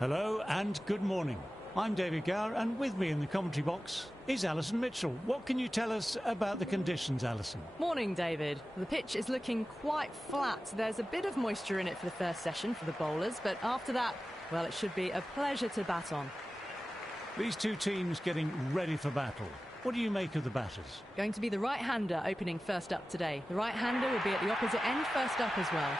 Hello and good morning. I'm David Gower, and with me in the commentary box is Alison Mitchell. What can you tell us about the conditions, Alison? Morning, David. The pitch is looking quite flat. There's a bit of moisture in it for the first session for the bowlers, but after that, well, it should be a pleasure to bat on. These two teams getting ready for battle. What do you make of the batters? Going to be the right-hander opening first up today. The right-hander will be at the opposite end first up as well.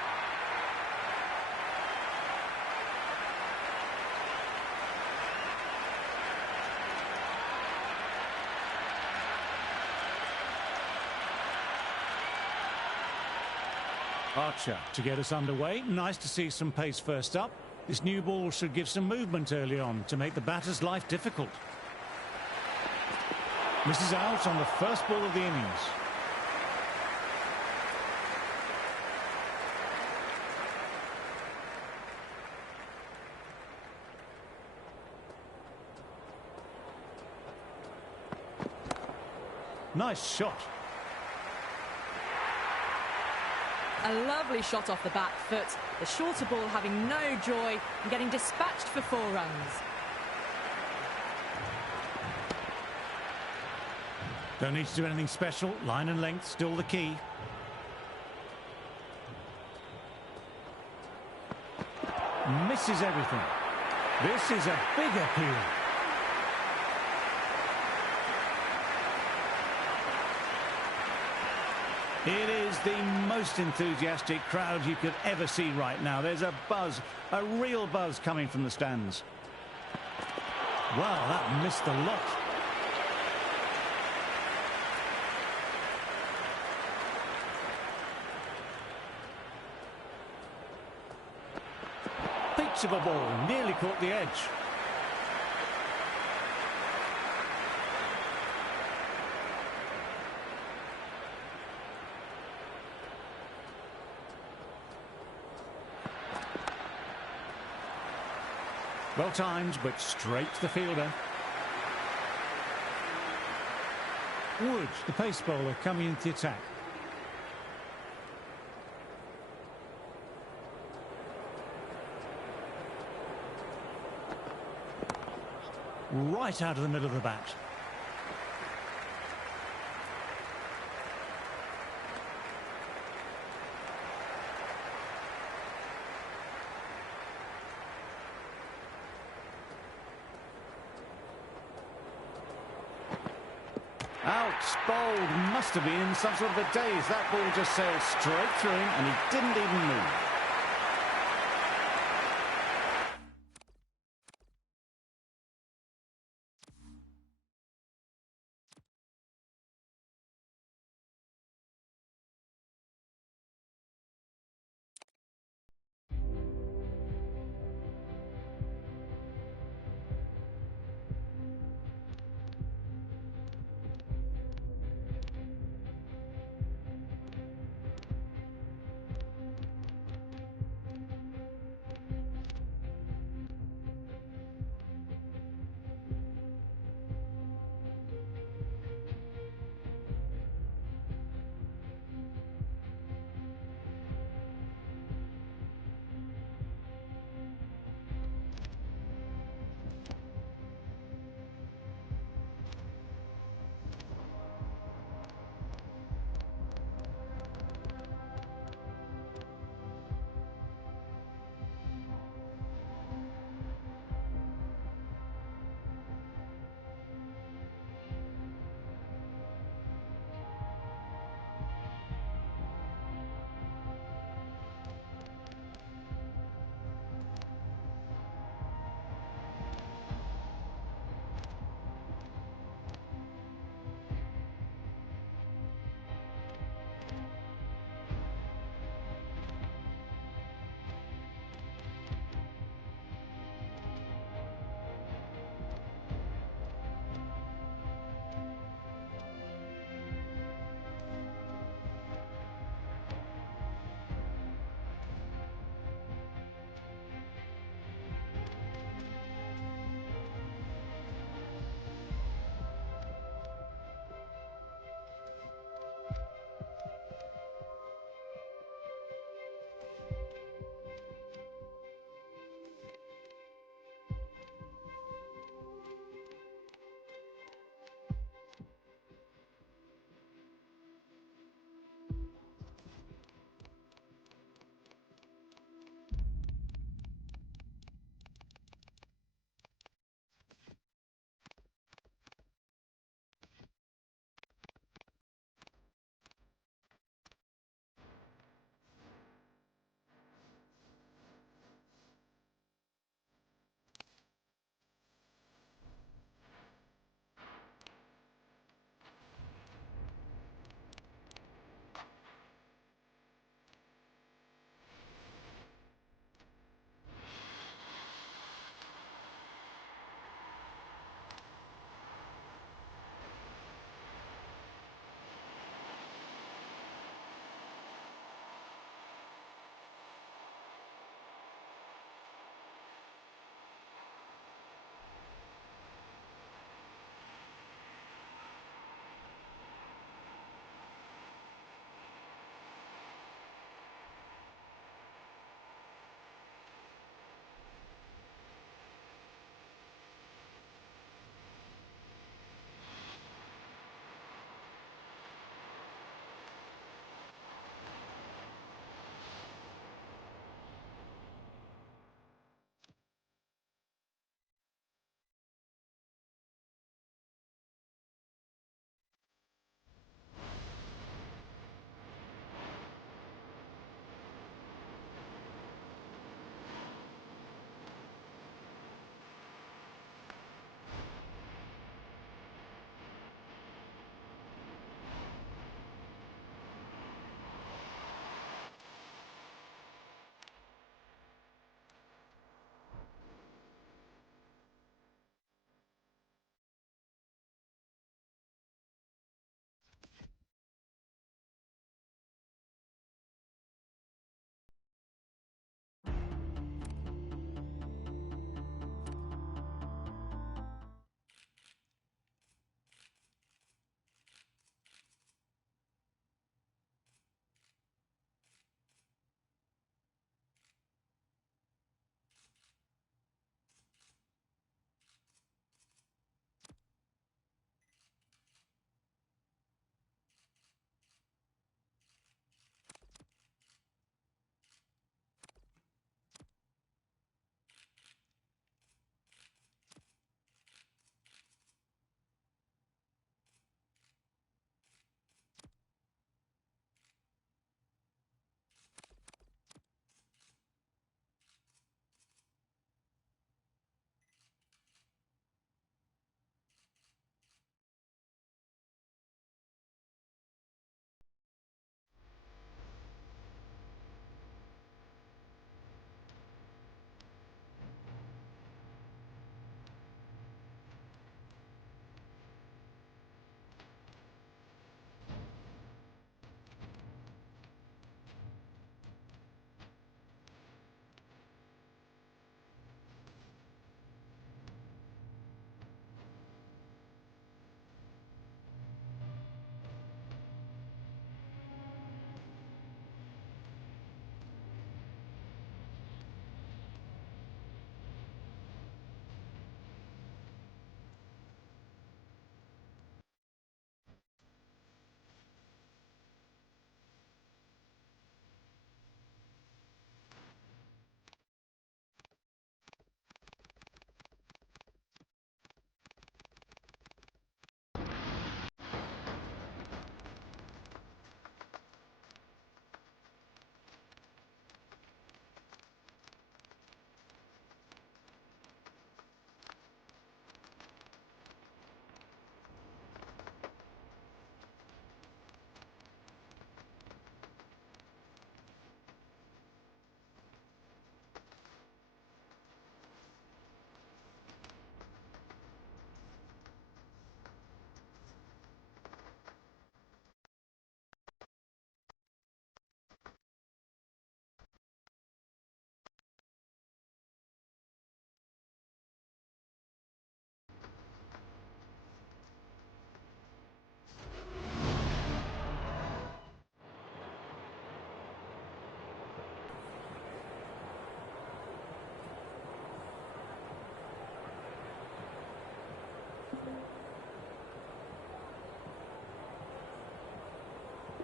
Archer to get us underway. Nice to see some pace first up. This new ball should give some movement early on to make the batter's life difficult. Misses out on the first ball of the innings. Nice shot. A lovely shot off the back foot. The shorter ball having no joy and getting dispatched for 4 runs. Don't need to do anything special. Line and length still the key. Misses everything. This is a big appeal. It is the most enthusiastic crowd you could ever see right now. There's a buzz, a real buzz coming from the stands. Wow, that missed a lot. Peach of a ball, nearly caught the edge. Well timed, but straight to the fielder. Wood, the pace bowler, coming into the attack. Right out of the middle of the bat. Out, bowled, must have been in some sort of a daze. That ball just sailed straight through him and he didn't even move.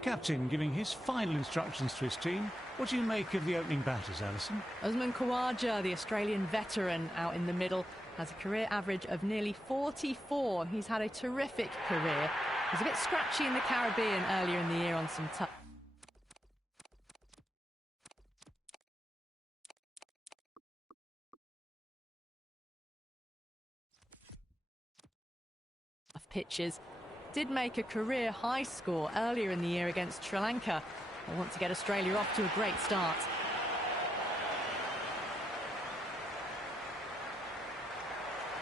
Captain giving his final instructions to his team. What do you make of the opening batters, Alison? Usman Khawaja, the Australian veteran, out in the middle, has a career average of nearly 44. He's had a terrific career. He's a bit scratchy in the Caribbean earlier in the year on some tough pitches. Did make a career high score earlier in the year against Sri Lanka. I want to get Australia off to a great start.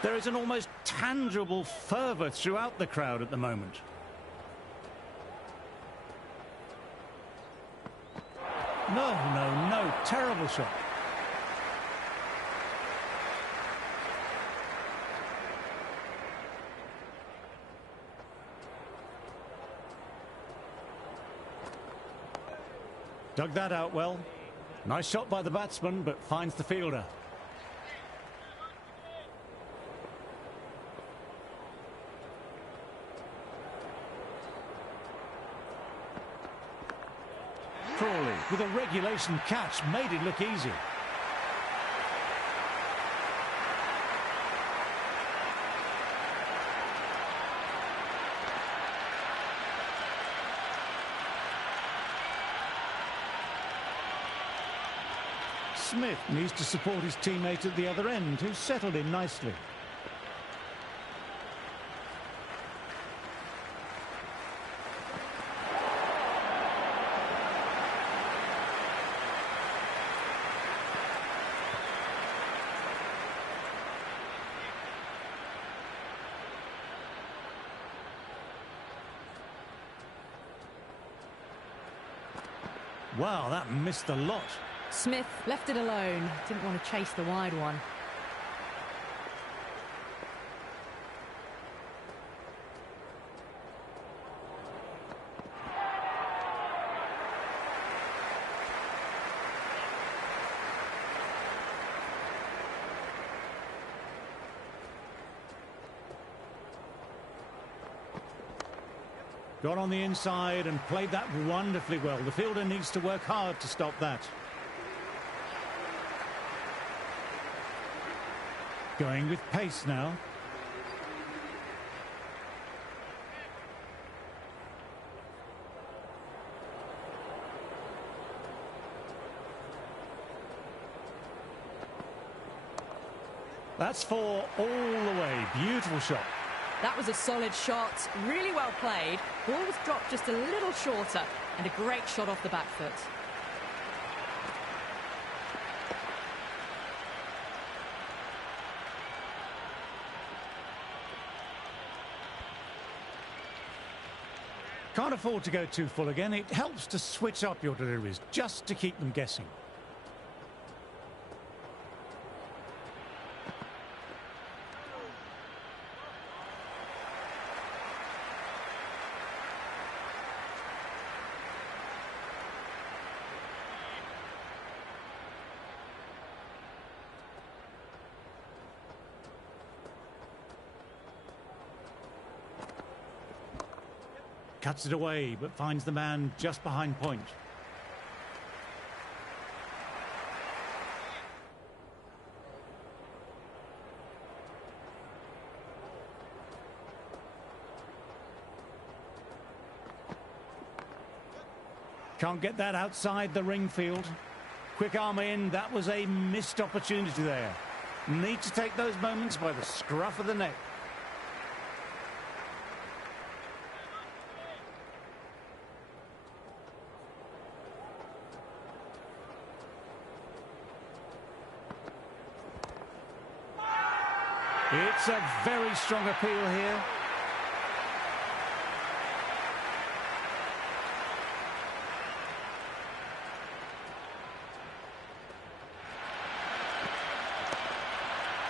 There is an almost tangible fervour throughout the crowd at the moment. No, terrible shot. Dug that out well. Nice shot by the batsman, but finds the fielder. Crawley with a regulation catch made it look easy. Smith needs to support his teammate at the other end, who's settled in nicely. Wow, that missed a lot. Smith left it alone. Didn't want to chase the wide one. Got on the inside and played that wonderfully well. The fielder needs to work hard to stop that. Going with pace now. That's four all the way. Beautiful shot. That was a solid shot. Really well played. Ball was dropped just a little shorter. And a great shot off the back foot. Can't afford to go too full again. It helps to switch up your deliveries, just to keep them guessing. Cuts it away, but finds the man just behind point. Can't get that outside the ring field. Quick arm in, that was a missed opportunity there. Need to take those moments by the scruff of the neck. It's a very strong appeal here.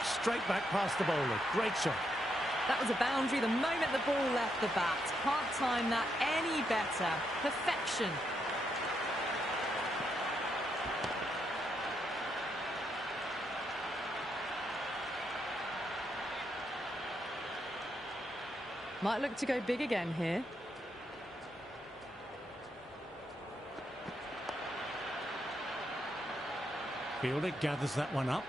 Straight back past the bowler. Great shot. That was a boundary the moment the ball left the bat. Can't time that any better. Perfection. Might look to go big again here. Fielder gathers that one up.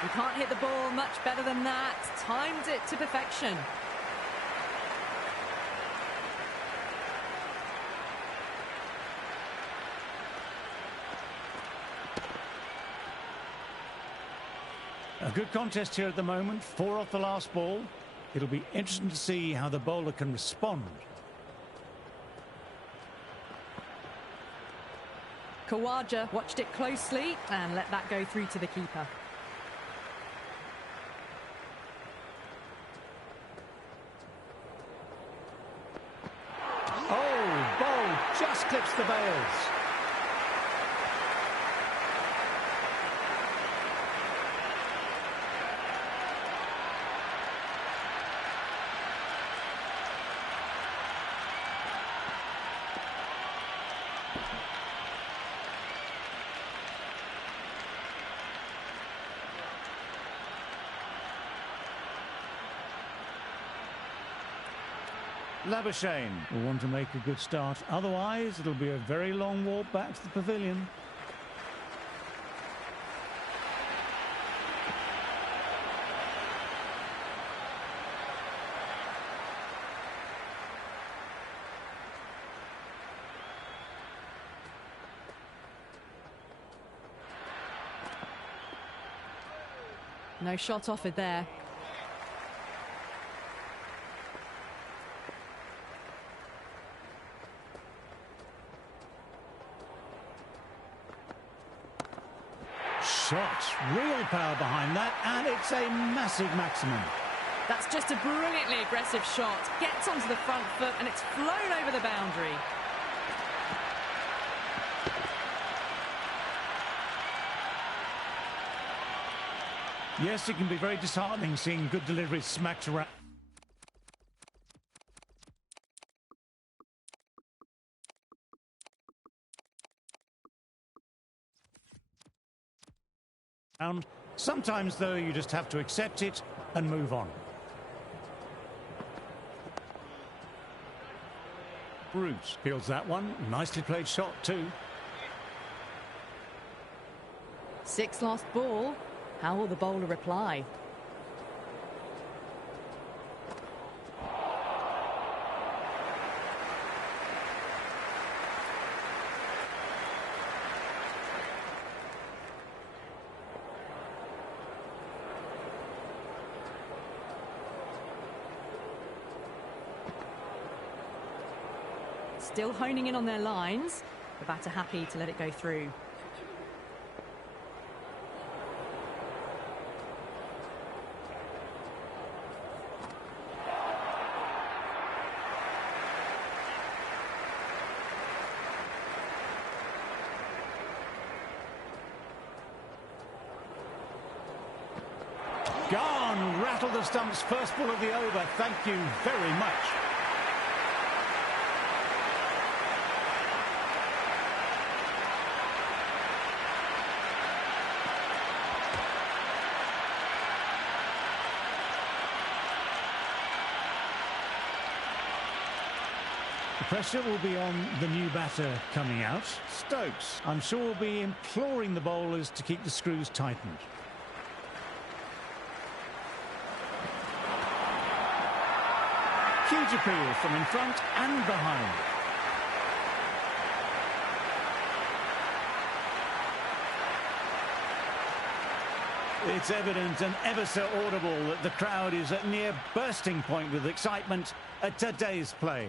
You can't hit the ball much better than that. Timed it to perfection. A good contest here at the moment. 4 off the last ball. It'll be interesting to see how the bowler can respond. Khawaja watched it closely and let that go through to the keeper. Oh, ball just clips the bails. Labuschagne will want to make a good start. Otherwise, it'll be a very long walk back to the pavilion. No shot offered there. Shot, real power behind that, and it's a massive maximum. That's just a brilliantly aggressive shot. Gets onto the front foot and it's flown over the boundary. Yes, it can be very disheartening seeing good deliveries smacked around. Sometimes, though, you just have to accept it and move on. Bruce fields that one. Nicely played shot, too. 6 lost ball. How will the bowler reply? Still honing in on their lines. The batter happy to let it go through. Gone, rattle the stumps, first ball of the over. Thank you very much. The pressure will be on the new batter coming out. Stokes, I'm sure, will be imploring the bowlers to keep the screws tightened. Huge appeal from in front and behind. It's evident and ever so audible that the crowd is at near bursting point with excitement at today's play.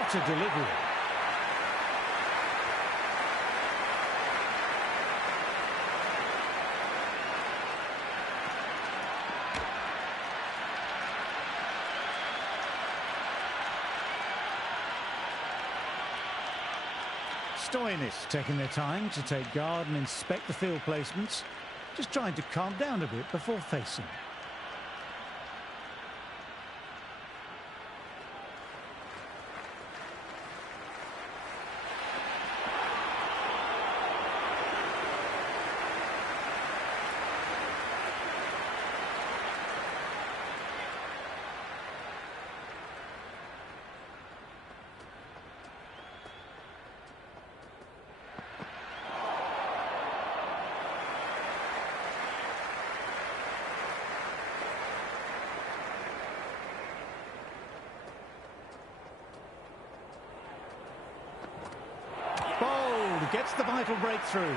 What a delivery. Stoinis taking their time to take guard and inspect the field placements, just trying to calm down a bit before facing. Gets the vital breakthrough.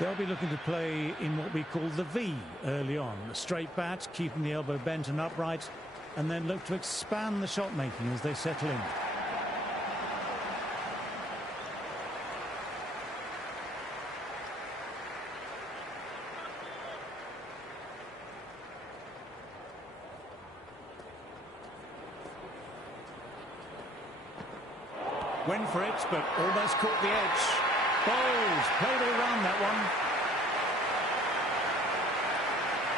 They'll be looking to play in what we call the V early on. A straight bat, keeping the elbow bent and upright, and then look to expand the shot making as they settle in. Went for it, but almost caught the edge. Bowles played all round that one.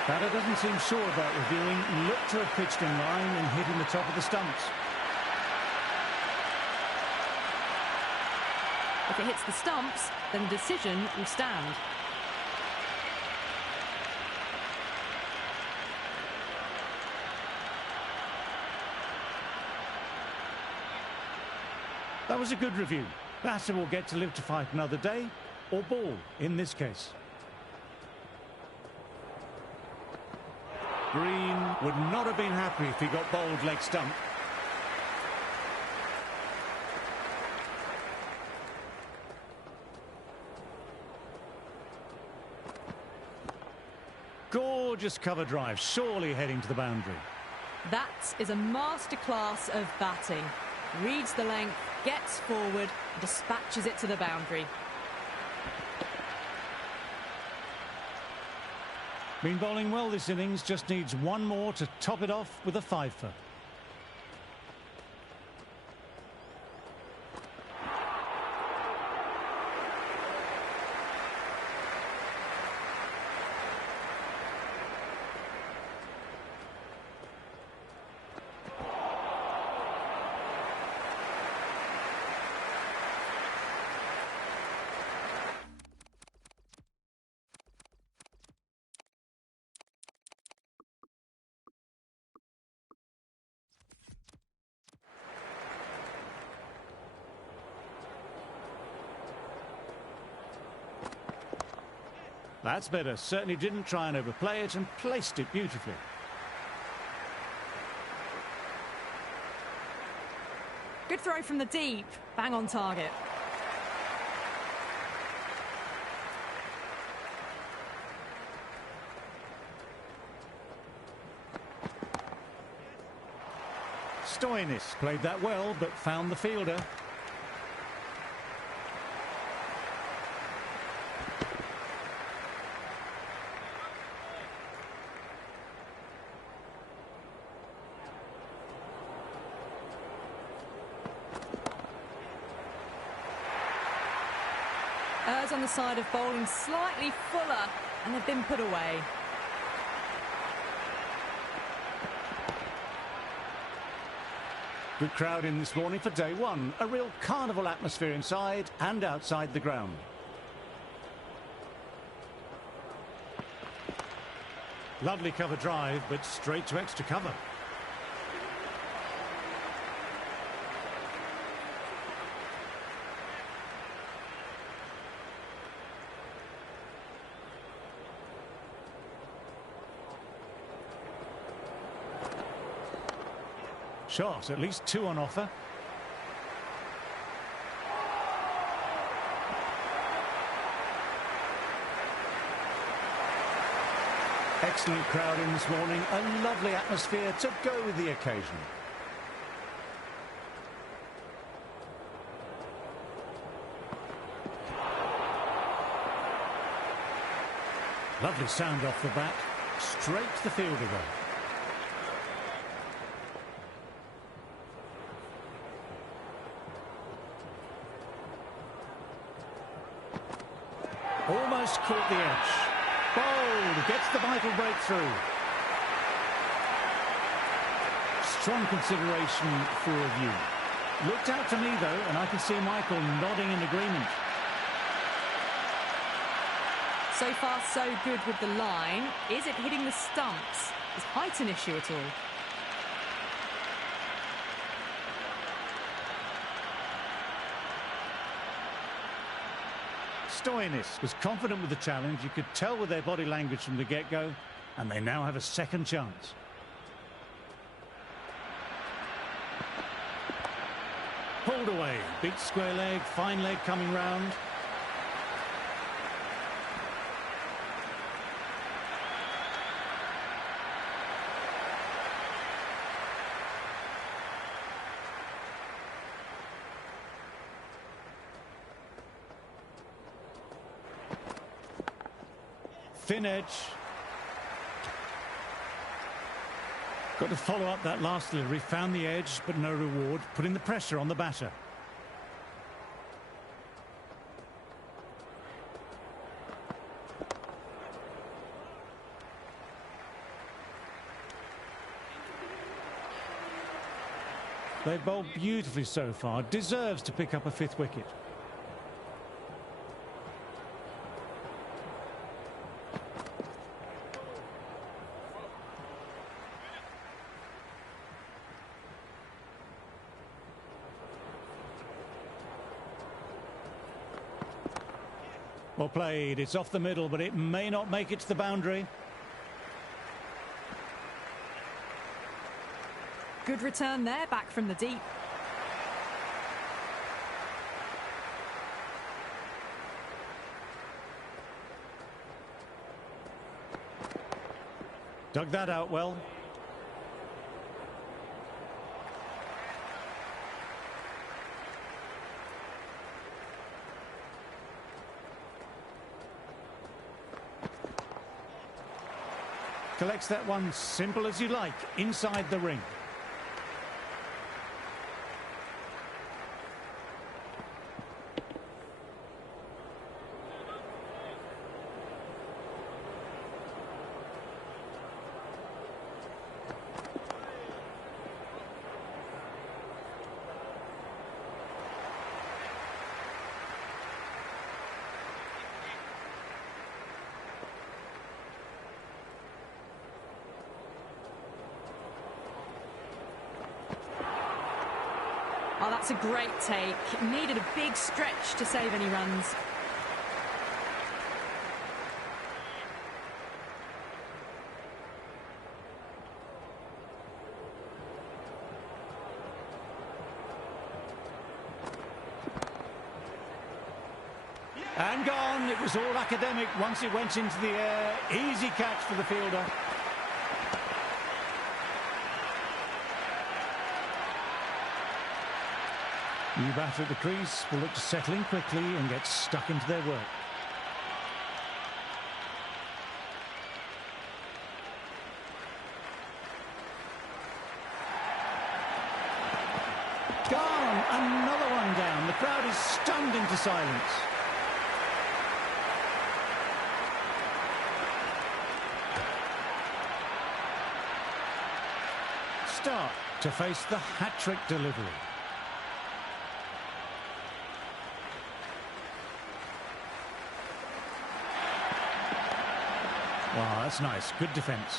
Batter doesn't seem sure about reviewing. Looked to have pitched in line and hitting the top of the stumps. If it hits the stumps, then the decision will stand. That was a good review. Batter will get to live to fight another day, or ball in this case. Green would not have been happy if he got bowled leg stump. Gorgeous cover drive, surely heading to the boundary. That is a masterclass of batting. Reads the length, gets forward, dispatches it to the boundary. Been bowling well this innings, just needs one more to top it off with a fifer. That's better. Certainly didn't try and overplay it and placed it beautifully. Good throw from the deep. Bang on target. Stoinis played that well, but found the fielder. Errs on the side of bowling slightly fuller, and they've been put away. Good crowd in this morning for day one. A real carnival atmosphere inside and outside the ground. Lovely cover drive, but straight to extra cover. Shot, at least two on offer. Excellent crowd in this morning. A lovely atmosphere to go with the occasion. Lovely sound off the bat. Straight to the fielder though. Almost caught the edge. Bold, gets the vital breakthrough. Strong consideration for review. Looked out to me though, and I can see Michael nodding in agreement. So far so good with the line. Is it hitting the stumps? Is height an issue at all? Stoinis was confident with the challenge. You could tell with their body language from the get-go, and they now have a second chance. Pulled away. Big square leg, fine leg coming round. Thin edge. Got to follow up that last delivery. Found the edge, but no reward. Putting the pressure on the batter. They've bowled beautifully so far. Deserves to pick up a fifth wicket. Well played. It's off the middle, but it may not make it to the boundary. Good return there, back from the deep. Dug that out well. Collects that one simple as you like, inside the ring. Oh, that's a great take. Needed a big stretch to save any runs. And gone. It was all academic once it went into the air. Easy catch for the fielder. New batter at the crease will look to settle in quickly and get stuck into their work. Gone! Another one down. The crowd is stunned into silence. Start. to face the hat-trick delivery. Wow, that's nice. Good defence.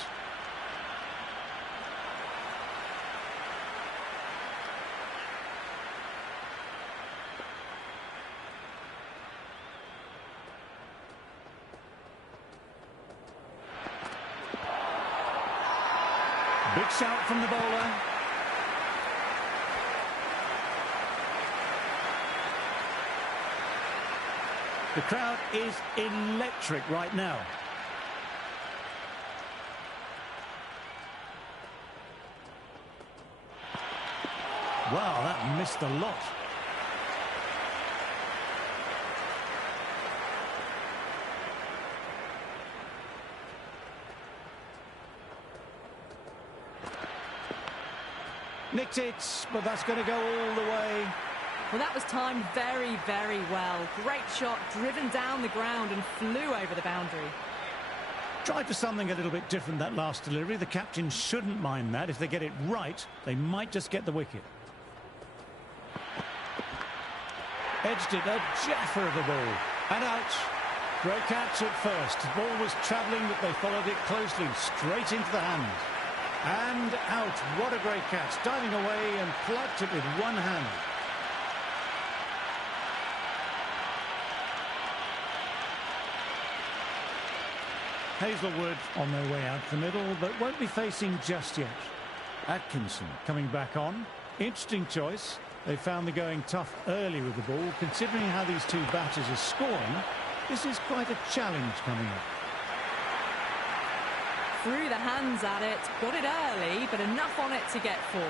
Big shout from the bowler. The crowd is electric right now. Wow, that missed a lot. Nicked it, but that's going to go all the way. Well, that was timed very, very well. Great shot, driven down the ground and flew over the boundary. Tried for something a little bit different that last delivery. The captain shouldn't mind that. If they get it right, they might just get the wicket. Edged it, a jaffer of the ball. And out. Great catch at first. The ball was travelling, but they followed it closely, straight into the hands. And out. What a great catch. Diving away and plucked it with one hand. Hazlewood on their way out the middle, but won't be facing just yet. Atkinson coming back on. Interesting choice. They found the going tough early with the ball. Considering how these two batters are scoring, this is quite a challenge coming up. Threw the hands at it, got it early, but enough on it to get 4.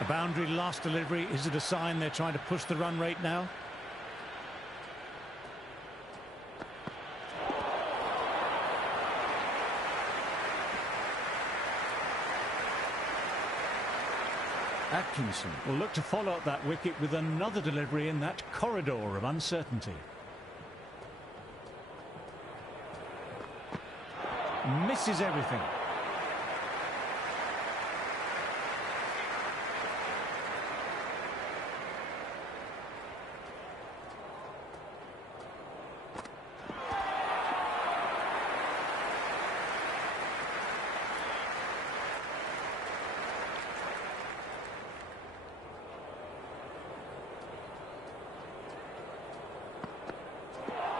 A boundary last delivery. Is it a sign they're trying to push the run rate now? Atkinson will look to follow up that wicket with another delivery in that corridor of uncertainty. Misses everything.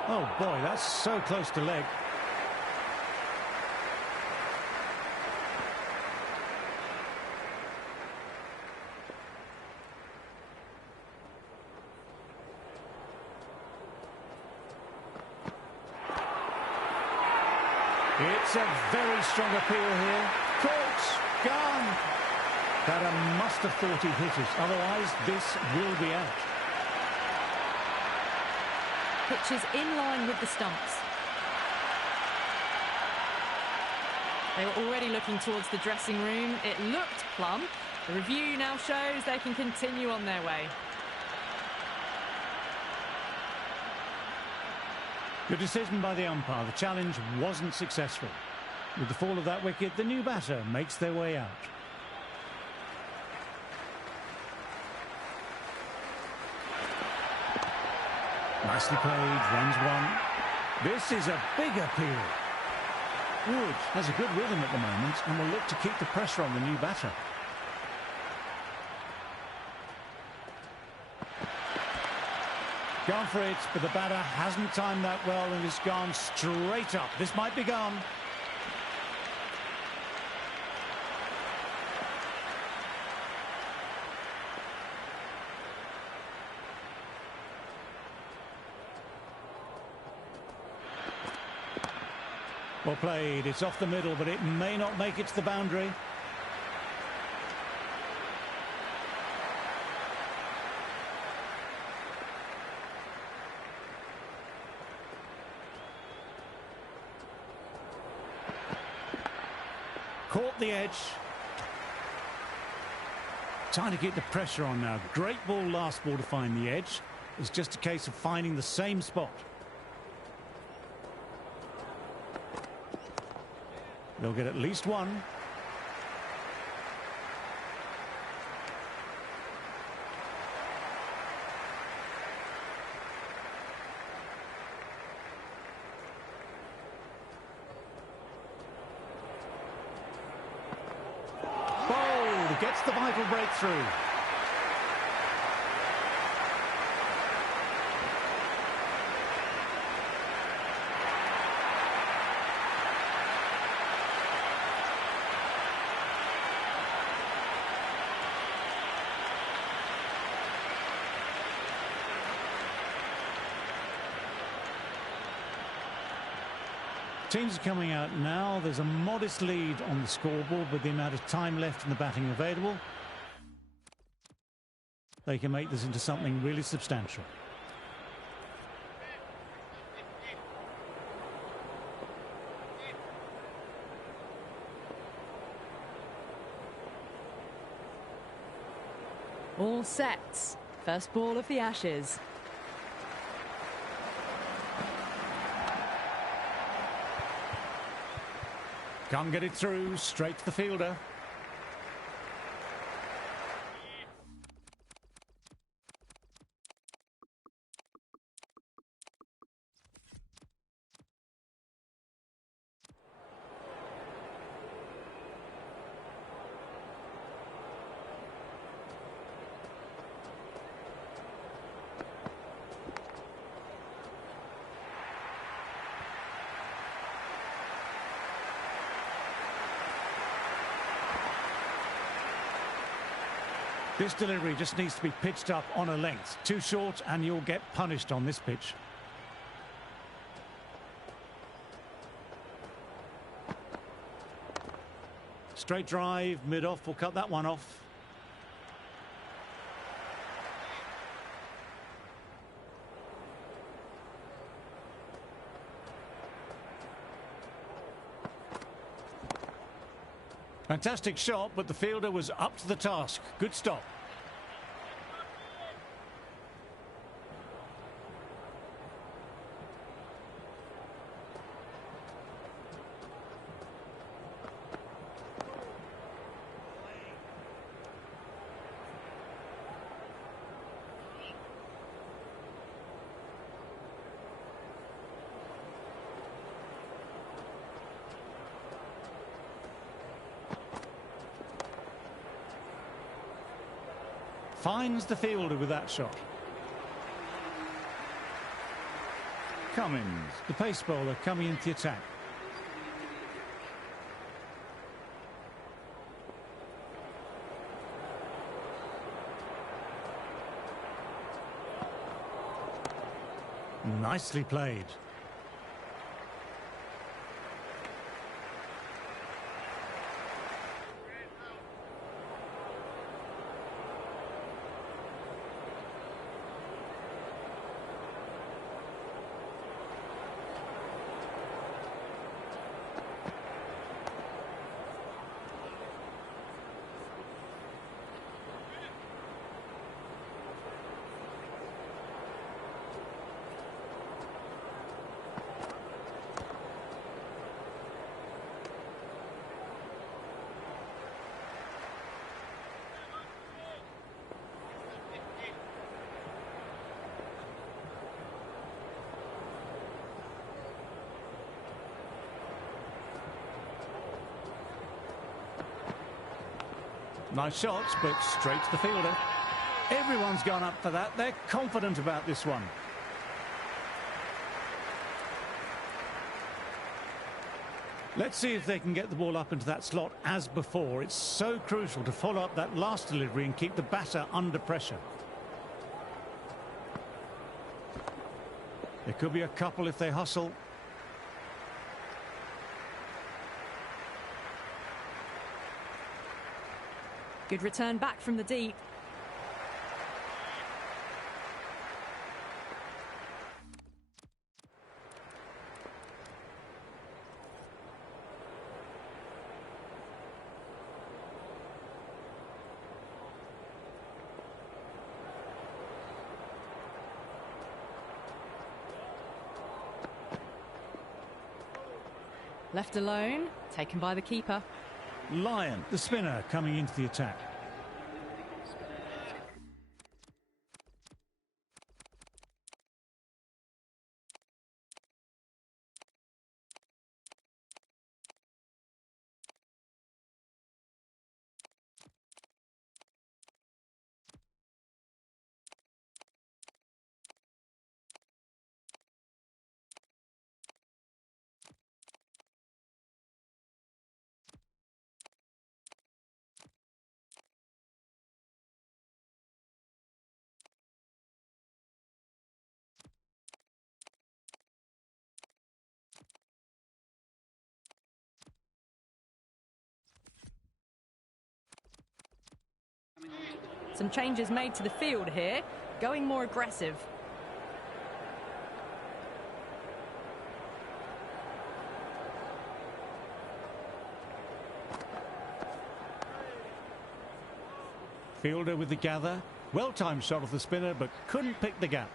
Oh boy, that's so close to leg. It's a very strong appeal here. Caught, gone. Batter must have thought he hit it, otherwise this will be out. Pitches in line with the stumps. They were already looking towards the dressing room. It looked plumb. The review now shows they can continue on their way. Good decision by the umpire. The challenge wasn't successful. With the fall of that wicket, the new batter makes their way out. Nicely played, runs one. This is a big appeal. Wood has a good rhythm at the moment and will look to keep the pressure on the new batter. Gone for it, but the batter hasn't timed that well and it's gone straight up. This might be gone. Well played, it's off the middle, but it may not make it to the boundary. Caught the edge. Trying to get the pressure on now. Great ball last ball to find the edge. It's just a case of finding the same spot. They'll get at least one. Bold gets the vital breakthrough. Teams are coming out now. There's a modest lead on the scoreboard with the amount of time left in the batting available. They can make this into something really substantial. All sets. First ball of the Ashes. Can't get it through, straight to the fielder. This delivery just needs to be pitched up on a length. Too short and you'll get punished on this pitch. Straight drive, mid-off, will cut that one off. Fantastic shot, but the fielder was up to the task. Good stop. Finds the fielder with that shot. Cummins, the pace bowler, coming into the attack. Nicely played. Nice shots, but straight to the fielder. Everyone's gone up for that. They're confident about this one. Let's see if they can get the ball up into that slot as before. It's so crucial to follow up that last delivery and keep the batter under pressure. There could be a couple if they hustle. Good return back from the deep. Left alone, taken by the keeper. Lyon, the spinner, coming into the attack. Some changes made to the field here, going more aggressive. Fielder with the gather. Well-timed shot of the spinner, but couldn't pick the gap.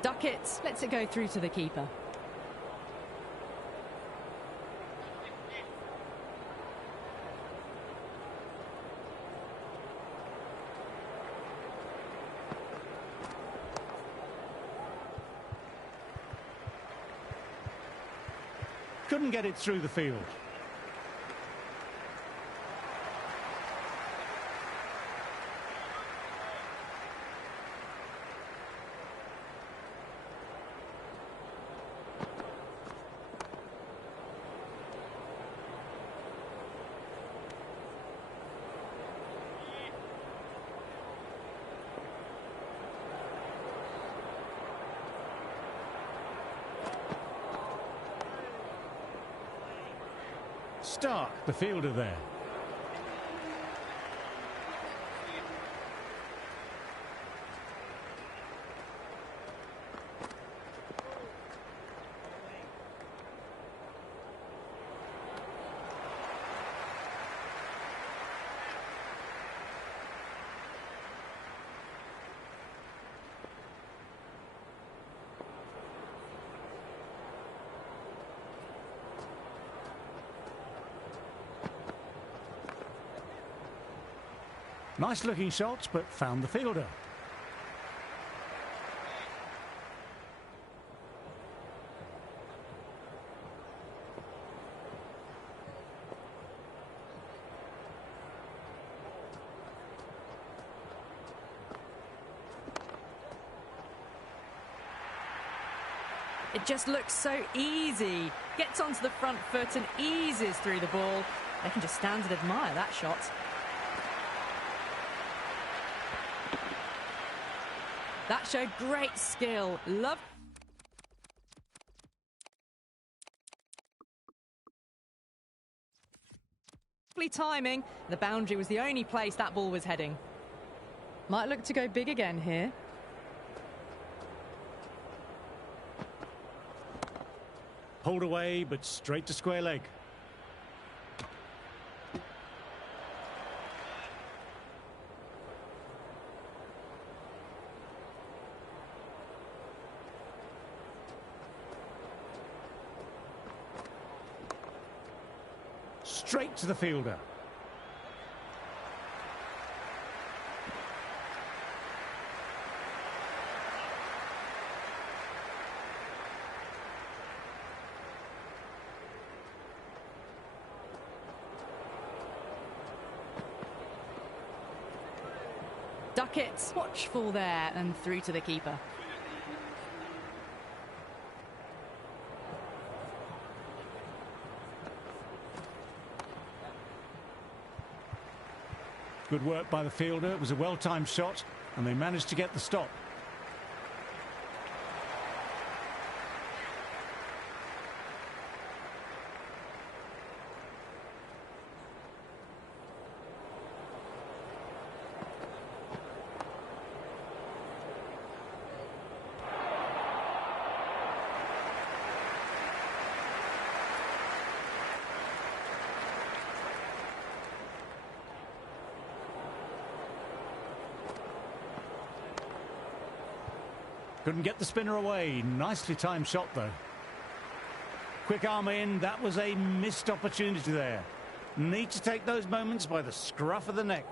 Duckett lets it go through to the keeper. Couldn't get it through the field. Stark, the fielder there. Nice looking shots, but found the fielder. It just looks so easy. Gets onto the front foot and eases through the ball. They can just stand and admire that shot. That showed great skill. Lovely timing. The boundary was the only place that ball was heading. Might look to go big again here. Pulled away, but straight to square leg. Straight to the fielder. Duckett, watchful there and through to the keeper. Good work by the fielder. It was a well-timed shot, and they managed to get the stop. Couldn't get the spinner away. Nicely timed shot, though. Quick arm in. That was a missed opportunity there. Need to take those moments by the scruff of the neck.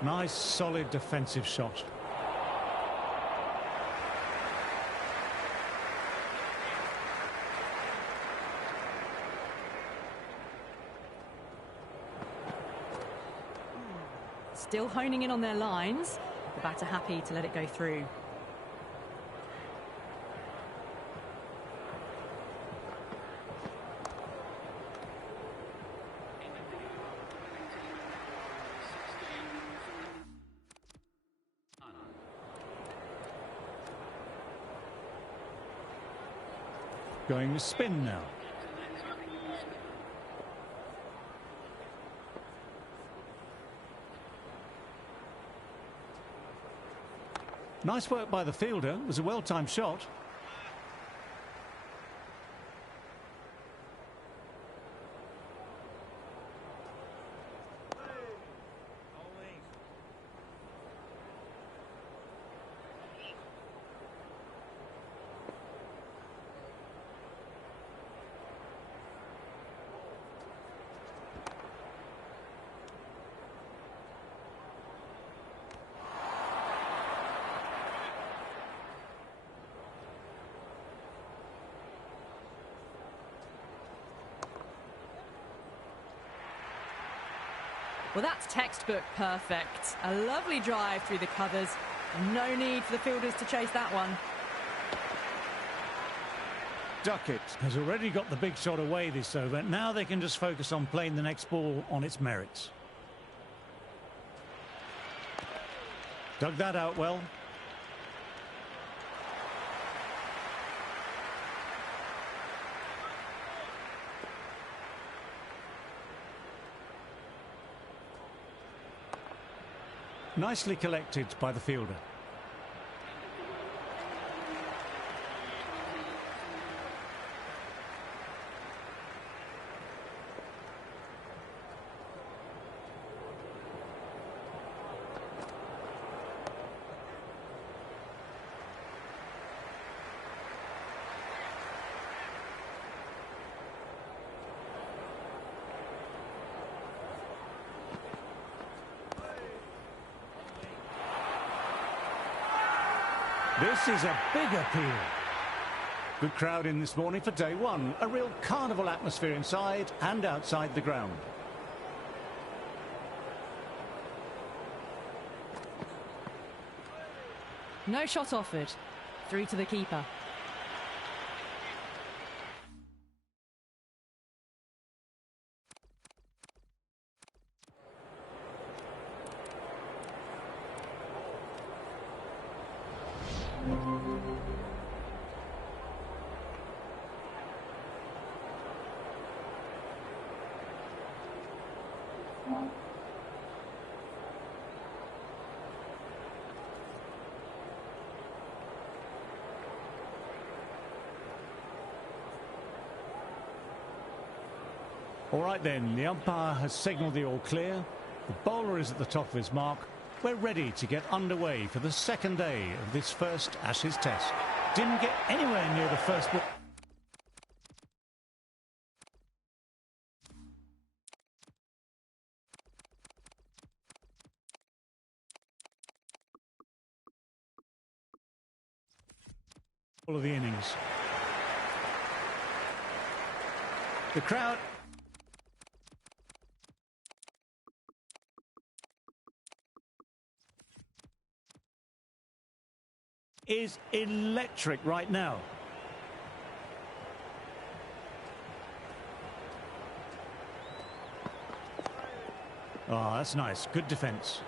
Nice, solid defensive shot. Still honing in on their lines. The batter happy to let it go through. Going with spin now. Nice work by the fielder. It was a well-timed shot. Well, that's textbook perfect. A lovely drive through the covers. No need for the fielders to chase that one. Duckett has already got the big shot away this over. Now they can just focus on playing the next ball on its merits. Dug that out well. Nicely collected by the fielder. This is a big appeal. Good crowd in this morning for day one. A real carnival atmosphere inside and outside the ground. No shot offered. Through to the keeper. All right then, the umpire has signalled the all clear. The bowler is at the top of his mark. We're ready to get underway for the second day of this first Ashes Test. Didn't get anywhere near the first ball. Of the innings. The crowd is electric right now. Oh, that's nice. Good defence.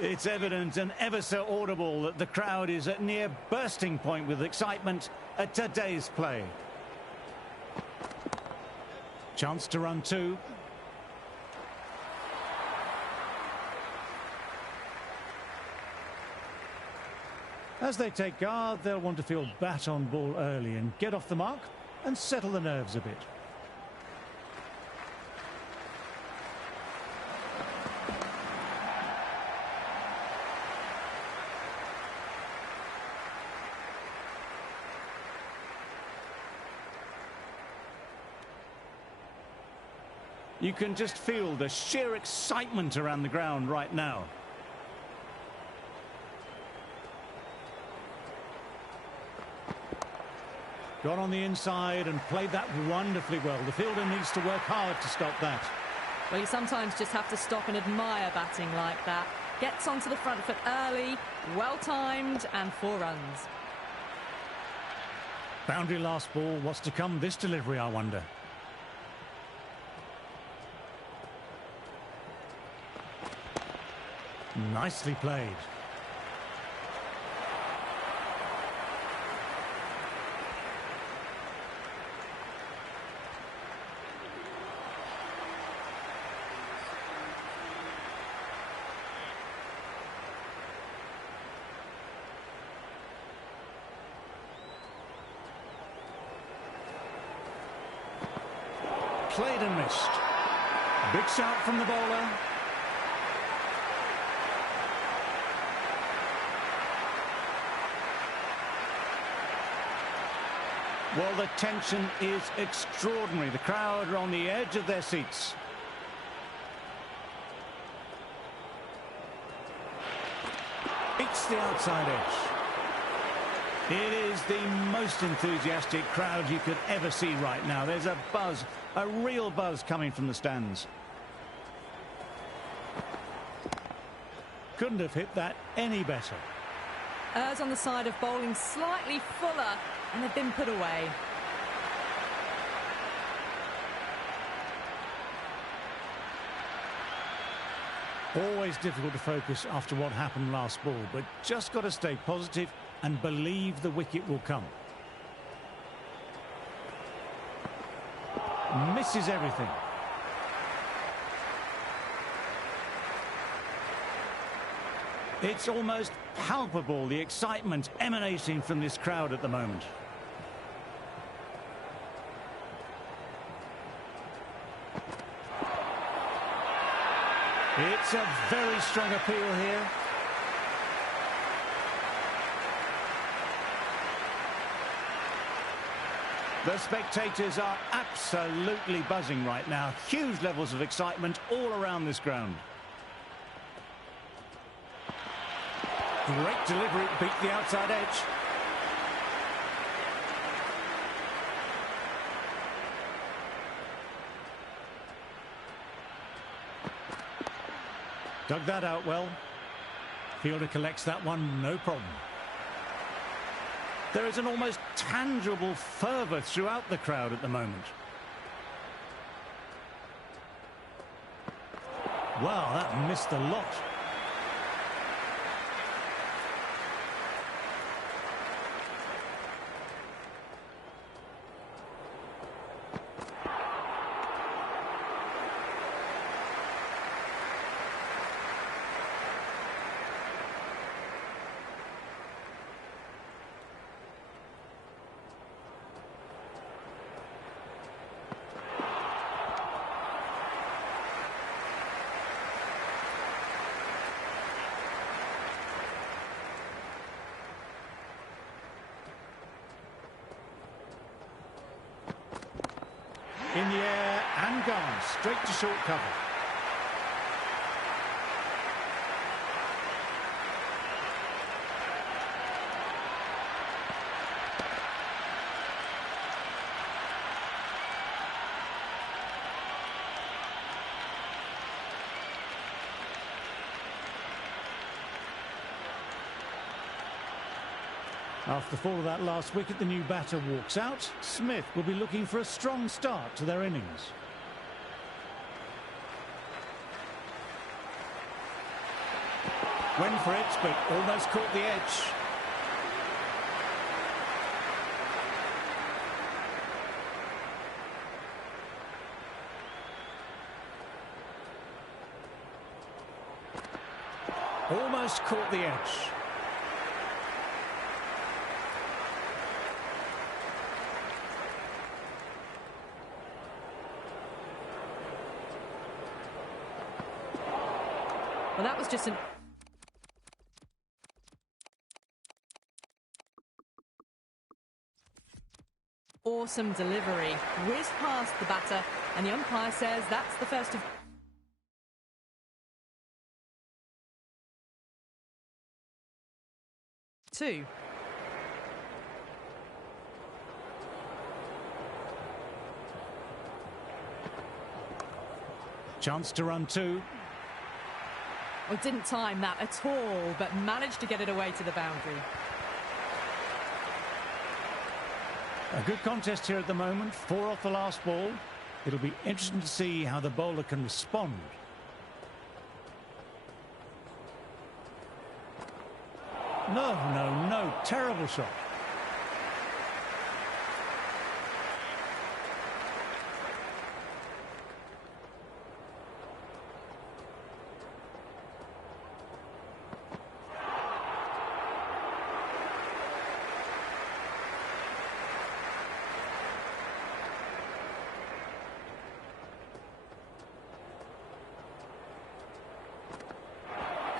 It's evident and ever so audible that the crowd is at near bursting point with excitement at today's play. Chance to run two. As they take guard, they'll want to feel bat on ball early and get off the mark and settle the nerves a bit. You can just feel the sheer excitement around the ground right now. Got on the inside and played that wonderfully well. The fielder needs to work hard to stop that. Well, you sometimes just have to stop and admire batting like that. Gets onto the front foot early, well-timed, and 4 runs. Boundary last ball. What's to come this delivery, I wonder? Nicely played. Played and missed. Big shout from the bowler. Well, the tension is extraordinary. The crowd are on the edge of their seats. It's the outside edge. It is the most enthusiastic crowd you could ever see right now. There's a buzz, a real buzz coming from the stands. Couldn't have hit that any better. Errs on the side of bowling slightly fuller, and they've been put away. Always difficult to focus after what happened last ball, but just got to stay positive and believe the wicket will come. Misses everything. It's almost palpable, the excitement emanating from this crowd at the moment. It's a very strong appeal here. The spectators are absolutely buzzing right now. Huge levels of excitement all around this ground. Great delivery, beat the outside edge. Dug that out well. Fielder collects that one, no problem. There is an almost tangible fervour throughout the crowd at the moment. Wow, that missed a lot. In the air and gone, straight to short cover. After the fall of that last wicket, the new batter walks out. Smith will be looking for a strong start to their innings. Went for it, but almost caught the edge. Almost caught the edge. Well, that was just an awesome delivery. Whizzed past the batter, and the umpire says that's the first of... two. Chance to run two. Well, didn't time that at all, but managed to get it away to the boundary. A good contest here at the moment. 4 off the last ball. It'll be interesting to see how the bowler can respond. No. Terrible shot.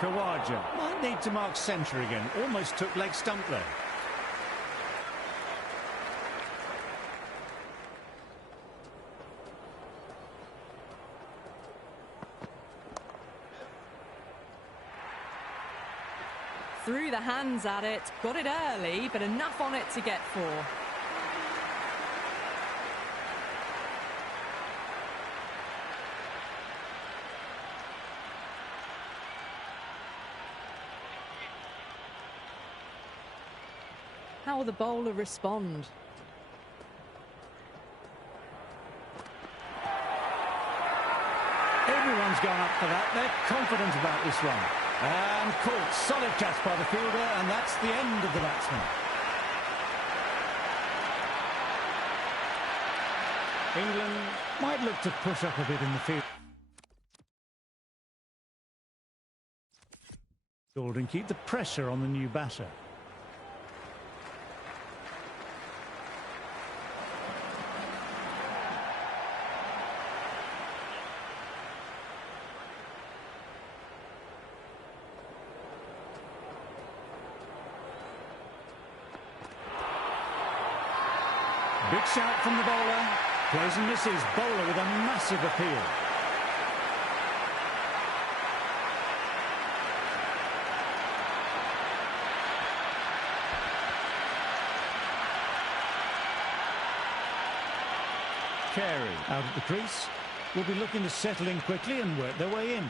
Khawaja might need to mark centre again. Almost took leg stump there. Threw the hands at it, got it early, but enough on it to get 4. How will the bowler respond? Everyone's gone up for that. They're confident about this one. And caught. Solid catch by the fielder, and that's the end of the batsman. England might look to push up a bit in the field and keep the pressure on the new batter. Big shout from the bowler. Plays and misses. Bowler with a massive appeal. Carey out at the crease. Will be looking to settle in quickly and work their way in.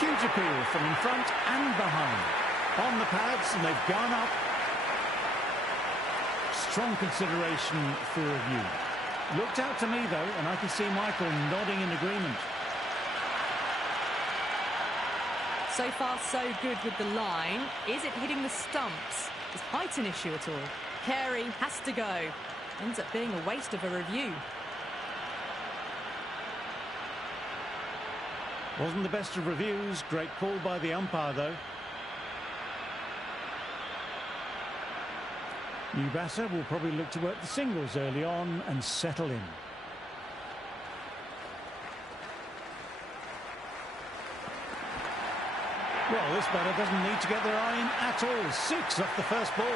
Huge appeal from in front and behind. On the pads, and they've gone up. Strong consideration for review. Looked out to me, though, and I can see Michael nodding in agreement. So far, so good with the line. Is it hitting the stumps? Is height an issue at all? Carey has to go. Ends up being a waste of a review. Wasn't the best of reviews. Great call by the umpire, though. New batter will probably look to work the singles early on and settle in. Well, this batter doesn't need to get their eye in at all. 6 off the first ball.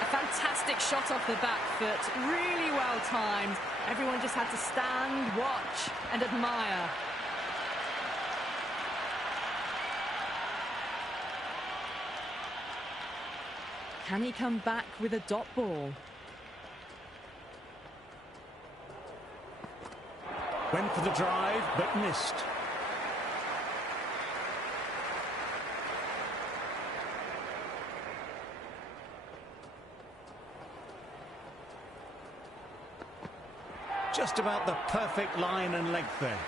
A fantastic shot off the back foot. Really well timed. Everyone just had to stand, watch and admire. Can he come back with a dot ball? Went for the drive, but missed. Just about the perfect line and length there.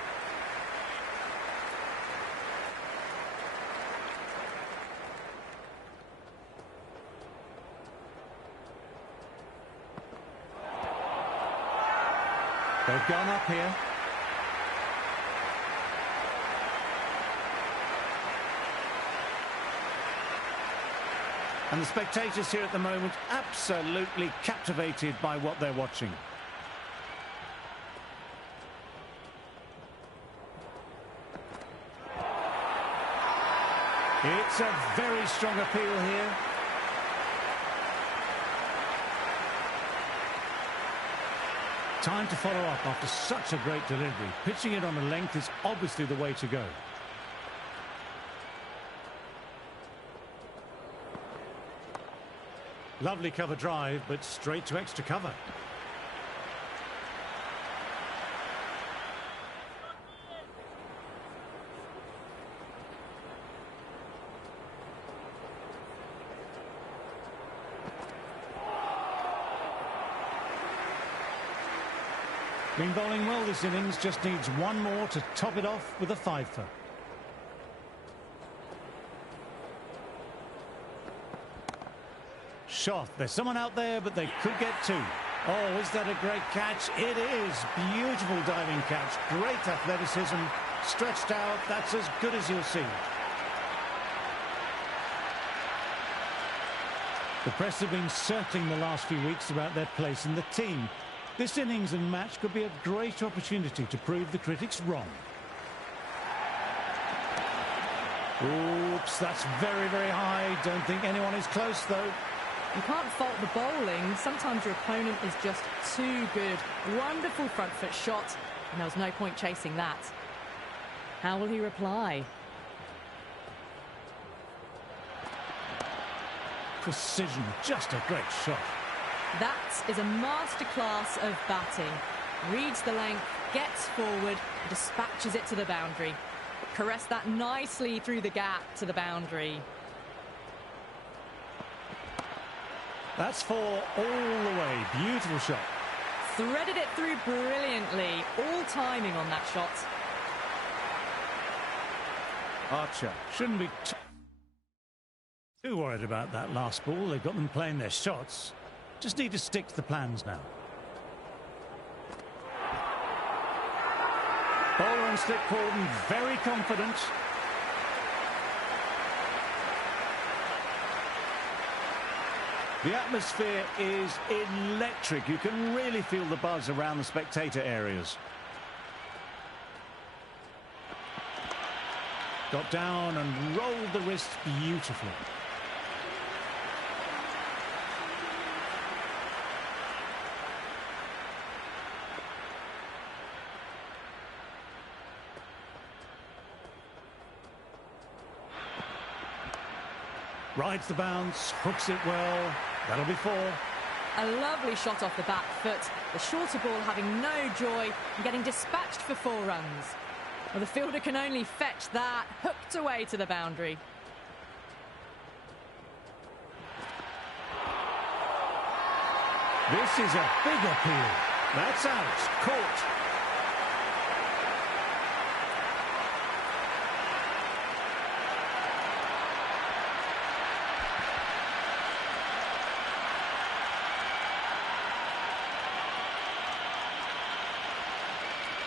They've gone up here. And the spectators here at the moment absolutely captivated by what they're watching. It's a very strong appeal here. Time to follow up after such a great delivery. Pitching it on the length is obviously the way to go. Lovely cover drive, but straight to extra cover. Been bowling well this innings, just needs one more to top it off with a five-for. Shot. There's someone out there, but they could get two. Oh, is that a great catch? It is. Beautiful diving catch. Great athleticism. Stretched out. That's as good as you'll see. The press have been circling the last few weeks about their place in the team. This innings and match could be a great opportunity to prove the critics wrong. Oops, that's very, very high. Don't think anyone is close, though. You can't fault the bowling. Sometimes your opponent is just too good. Wonderful front foot shot, and there was no point chasing that. How will he reply? Precision, just a great shot. That is a masterclass of batting. Reads the length, gets forward, dispatches it to the boundary. Caressed that nicely through the gap to the boundary. That's four all the way. Beautiful shot. Threaded it through brilliantly. All timing on that shot. Archer shouldn't be too worried about that last ball. They've got them playing their shots. Just need to stick to the plans now. Bowler and slip cordon, very confident. The atmosphere is electric. You can really feel the buzz around the spectator areas. Got down and rolled the wrist beautifully. Rides the bounce, hooks it well. That'll be four. A lovely shot off the back foot. The shorter ball having no joy and getting dispatched for 4 runs. Well, the fielder can only fetch that, hooked away to the boundary. This is a big appeal. That's out. Caught.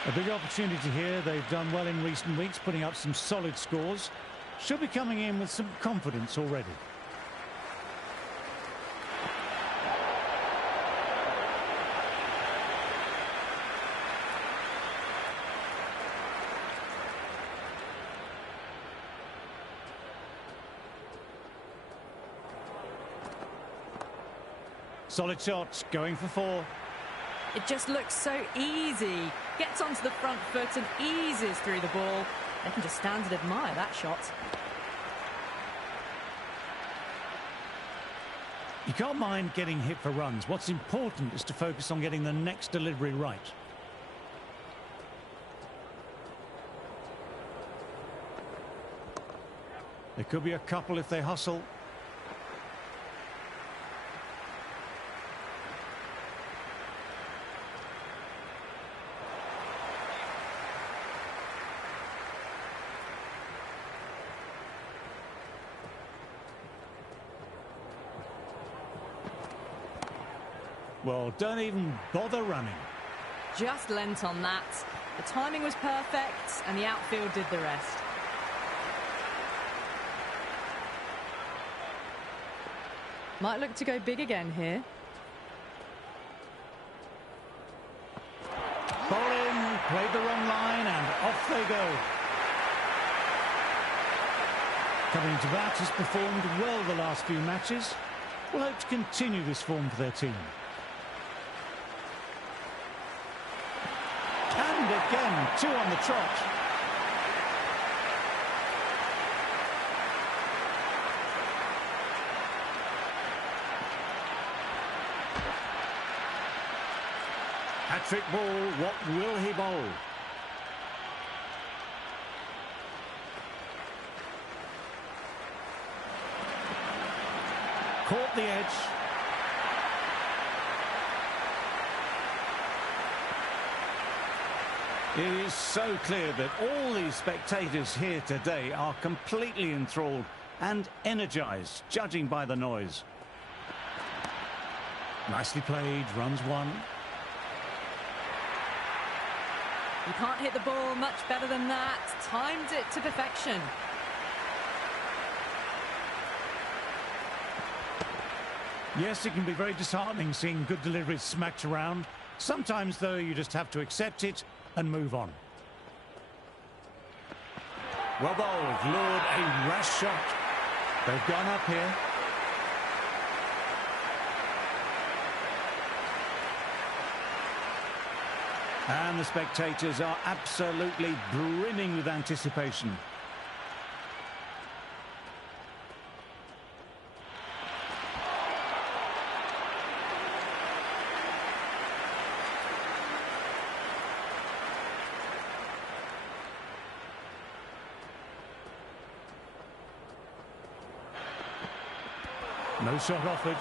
A big opportunity here. They've done well in recent weeks, putting up some solid scores. Should be coming in with some confidence already. Solid shot, going for 4. It just looks so easy. Gets onto the front foot and eases through the ball. They can just stand and admire that shot. You can't mind getting hit for runs. What's important is to focus on getting the next delivery right. There could be a couple if they hustle. Well, don't even bother running. just lent on that. The timing was perfect, and the outfield did the rest. Might look to go big again here. Bowling, played the wrong line, and off they go. Coming into bat, has performed well the last few matches. We'll hope to continue this form for their team. And again, 2 on the trot. Hat-trick ball, what will he bowl? Caught the edge. It is so clear that all these spectators here today are completely enthralled and energised, judging by the noise. Nicely played, runs 1. You can't hit the ball much better than that. Timed it to perfection. Yes, it can be very disheartening seeing good deliveries smacked around. Sometimes, though, you just have to accept it and move on. Well bowled, lured a rash shot. They've gone up here. And the spectators are absolutely brimming with anticipation. No shot offered.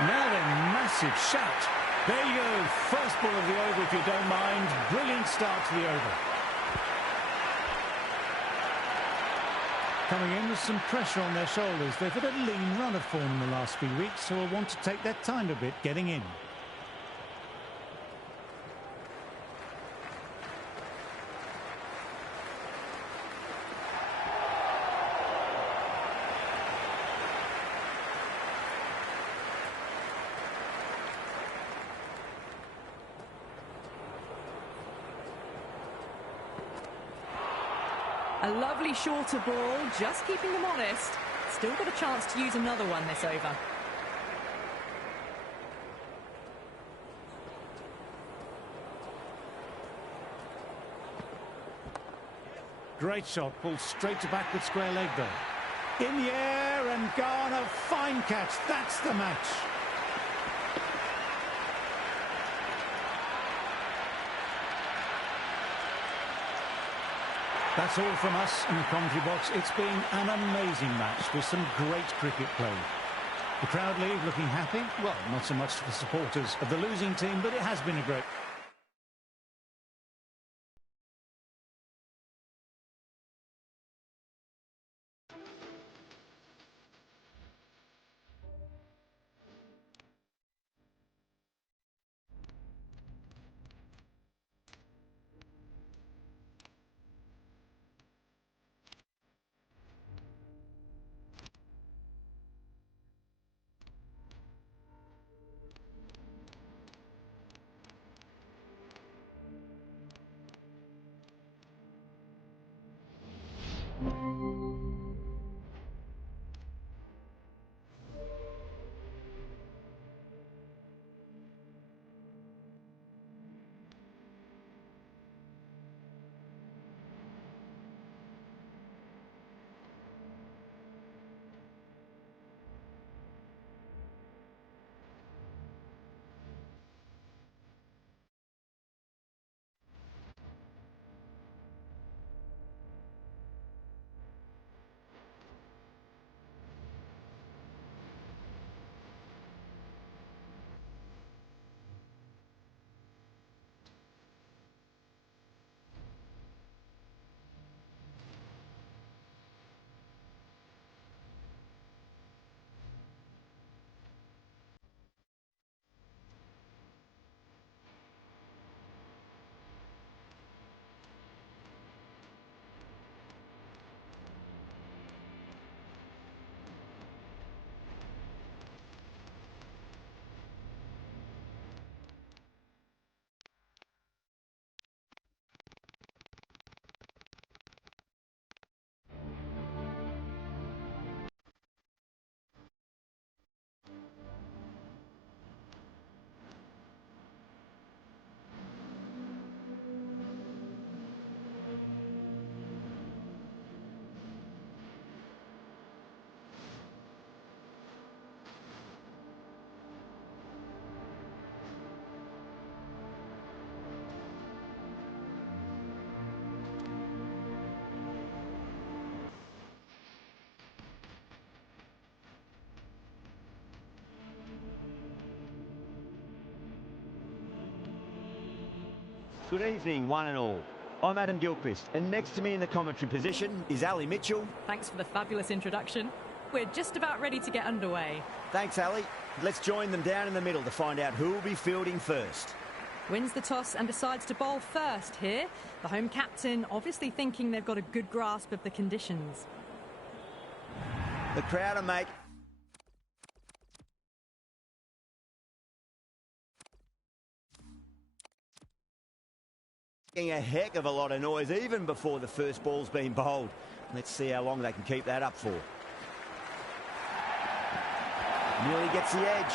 Now then, massive shout. There you go, first ball of the over if you don't mind. Brilliant start to the over. Coming in with some pressure on their shoulders. They've had a lean run of form in the last few weeks, so will want to take their time a bit getting in. A lovely shorter ball, just keeping them honest. Still got a chance to use another one this over. Great shot, pulled straight to backward square leg though. In the air and gone, a fine catch. That's the match. That's all from us in the commentary box. It's been an amazing match with some great cricket play. The crowd leave looking happy. Well, not so much the supporters of the losing team, but it has been a great... Good evening, one and all. I'm Adam Gilchrist, and next to me in the commentary position is Ali Mitchell. Thanks for the fabulous introduction. We're just about ready to get underway. Thanks, Ali. Let's join them down in the middle to find out who will be fielding first. Wins the toss and decides to bowl first here. The home captain obviously thinking they've got a good grasp of the conditions. The crowd are making a heck of a lot of noise even before the first ball's been bowled. Let's see how long they can keep that up for. Nearly gets the edge.